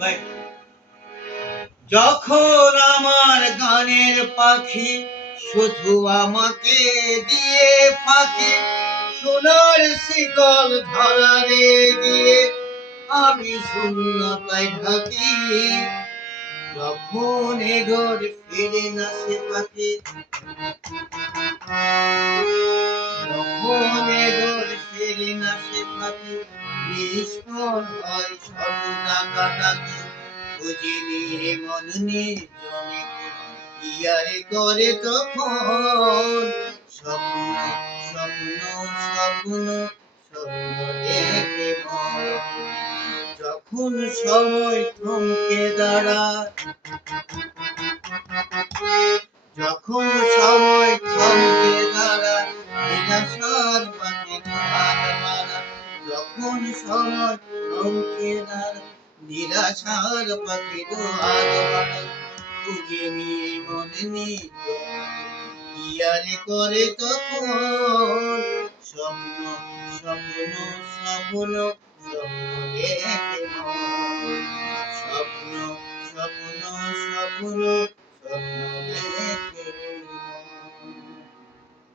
ভাই, যখন আমার গানের পাখি শুধু আমাকে দিয়ে ফাঁকি, সোনার শিকল ধরারে গিয়ে আমি শূন্যতায় থাকি। যখন এ ঘর ফিরে না সে পাখি, যখন এ ঘর ফিরে না সে পাখি, নিষ্ফল হয় শত টাকা টাকি। খুঁজে নিয়ে মন নির্জনে কি আর করে তখন, স্বপ্ন স্বপ্ন স্বপ্ন স্বপ্ন দেখে মন। যখন সময় থমকে দাঁড়ায়, যখন সময় থমকে দাঁড়ায়, নিরাশার পাখি হার মারায়। যখন সময় থমকে দাঁড়ায়, নিরাশার পাখি হার মারায়। খুঁজে নিয়ে মনে নিত কি আর করে তখন, স্বপ্ন স্বপ্ন স্বপ্ন স্বপ্ন দেখে মন। স্বপ্ন